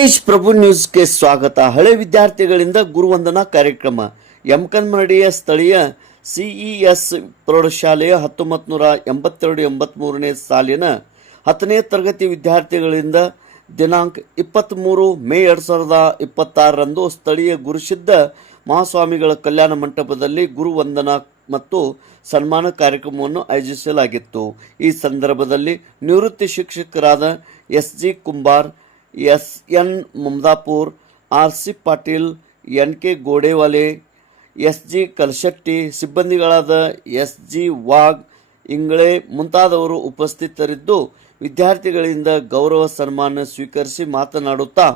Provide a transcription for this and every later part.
ತೇಜ್ ಪ್ರಭು ನ್ಯೂಸ್ಗೆ ಸ್ವಾಗತ. ಹಳೆ ವಿದ್ಯಾರ್ಥಿಗಳಿಂದ ಗುರುವಂದನಾ ಕಾರ್ಯಕ್ರಮ. ಯಮಕನಮರಡಿಯ ಸ್ಥಳೀಯ ಸಿಇಎಸ್ ಪ್ರೌಢಶಾಲೆಯ 1982-83ನೇ ಸಾಲಿನ 10ನೇ ತರಗತಿ ವಿದ್ಯಾರ್ಥಿಗಳಿಂದ ದಿನಾಂಕ 23 ಮೇ 2026ರಂದು ಸ್ಥಳೀಯ ಗುರುಸಿದ್ಧ ಮಹಾಸ್ವಾಮಿಗಳ ಕಲ್ಯಾಣ ಮಂಟಪದಲ್ಲಿ ಗುರುವಂದನಾ ಮತ್ತು ಸನ್ಮಾನ ಕಾರ್ಯಕ್ರಮವನ್ನು ಆಯೋಜಿಸಲಾಗಿತ್ತು. ಈ ಸಂದರ್ಭದಲ್ಲಿ ನಿವೃತ್ತಿ ಶಿಕ್ಷಕರಾದ S G. Kumbar, S N. Mamadapur, R C. Patil, N K. Godewale, S G. Kalashetti, ಸಿಬ್ಬಂದಿಗಳಾದ ಎಸ್.ಜಿ. ವಾಗ್, ಇಂಗಳೆ ಮುಂತಾದವರು ಉಪಸ್ಥಿತರಿದ್ದು ವಿದ್ಯಾರ್ಥಿಗಳಿಂದ ಗೌರವ ಸನ್ಮಾನ ಸ್ವೀಕರಿಸಿ ಮಾತನಾಡುತ್ತಾ,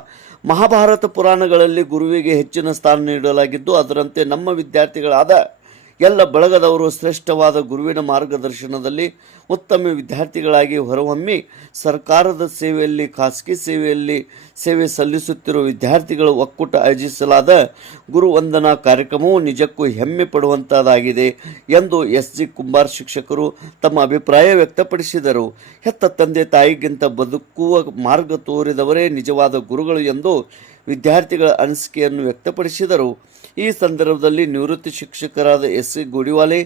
ಮಹಾಭಾರತ ಪುರಾಣಗಳಲ್ಲಿ ಗುರುವಿಗೆ ಹೆಚ್ಚಿನ ಸ್ಥಾನ ನೀಡಲಾಗಿದ್ದು, ಅದರಂತೆ ನಮ್ಮ ವಿದ್ಯಾರ್ಥಿಗಳಾದ ಎಲ್ಲ ಬಳಗದವರು ಶ್ರೇಷ್ಠವಾದ ಗುರುವಿನ ಮಾರ್ಗದರ್ಶನದಲ್ಲಿ ಉತ್ತಮ ವಿದ್ಯಾರ್ಥಿಗಳಾಗಿ ಹೊರಹೊಮ್ಮಿ ಸರ್ಕಾರದ ಸೇವೆಯಲ್ಲಿ, ಖಾಸಗಿ ಸೇವೆಯಲ್ಲಿ ಸೇವೆ ಸಲ್ಲಿಸುತ್ತಿರುವ ವಿದ್ಯಾರ್ಥಿಗಳು ಒಕ್ಕೂಟ ಆಯೋಜಿಸಲಾದ ಗುರುವಂದನಾ ಕಾರ್ಯಕ್ರಮವು ನಿಜಕ್ಕೂ ಹೆಮ್ಮೆ ಪಡುವಂತಹದ್ದಾಗಿದೆ ಎಂದು ಎಸ್.ಜಿ. ಕುಂಬಾರ್ ಶಿಕ್ಷಕರು ತಮ್ಮ ಅಭಿಪ್ರಾಯ ವ್ಯಕ್ತಪಡಿಸಿದರು. ಹೆತ್ತ ತಂದೆ ತಾಯಿಗಿಂತ ಬದುಕುವ ಮಾರ್ಗ ತೋರಿದವರೇ ನಿಜವಾದ ಗುರುಗಳು ಎಂದು ವಿದ್ಯಾರ್ಥಿಗಳ ಅನಿಸಿಕೆಯನ್ನು ವ್ಯಕ್ತಪಡಿಸಿದರು. ಈ ಸಂದರ್ಭದಲ್ಲಿ ನಿವೃತ್ತಿ ಶಿಕ್ಷಕರಾದ ಎಸ್.ಸಿ. ಗೋಡಿವಾಲೆ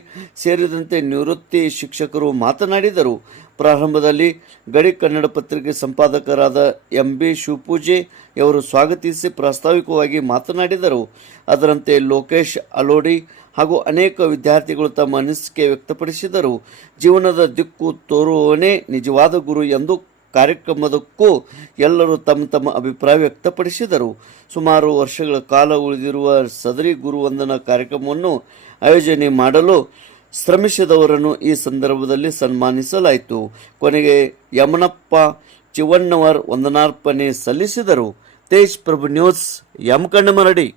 ಸೇರಿದಂತೆ ನಿವೃತ್ತಿ ಶಿಕ್ಷಕರು ಮಾತನಾಡಿದರು. ಪ್ರಾರಂಭದಲ್ಲಿ ಗಡಿ ಕನ್ನಡ ಪತ್ರಿಕೆ ಸಂಪಾದಕರಾದ ಎಂ.ಬಿ. ಶಿವಪೂಜೆ ಅವರು ಸ್ವಾಗತಿಸಿ ಪ್ರಾಸ್ತಾವಿಕವಾಗಿ ಮಾತನಾಡಿದರು. ಅದರಂತೆ ಲೋಕೇಶ್ ಅಲೋಡಿ ಹಾಗೂ ಅನೇಕ ವಿದ್ಯಾರ್ಥಿಗಳು ತಮ್ಮ ಅನಿಸಿಕೆ ವ್ಯಕ್ತಪಡಿಸಿದರು. ಜೀವನದ ದಿಕ್ಕು ತೋರುವವನೇ ನಿಜವಾದ ಗುರು ಎಂದು ಕಾರ್ಯಕ್ರಮದಕ್ಕೂ ಎಲ್ಲರೂ ತಮ್ಮ ತಮ್ಮ ಅಭಿಪ್ರಾಯ ವ್ಯಕ್ತಪಡಿಸಿದರು. ಸುಮಾರು ವರ್ಷಗಳ ಕಾಲ ಉಳಿದಿರುವ ಸದರಿ ಗುರುವಂದನಾ ಕಾರ್ಯಕ್ರಮವನ್ನು ಆಯೋಜನೆ ಮಾಡಲು ಶ್ರಮಿಸಿದವರನ್ನು ಈ ಸಂದರ್ಭದಲ್ಲಿ ಸನ್ಮಾನಿಸಲಾಯಿತು. ಕೊನೆಗೆ ಯಮನಪ್ಪ ಚಿವಣ್ಣವರ್ ವಂದನಾರ್ಪಣೆ ಸಲ್ಲಿಸಿದರು. ತೇಜ್ ಪ್ರಭು ನ್ಯೂಸ್, ಯಮಕನಮರಡಿ.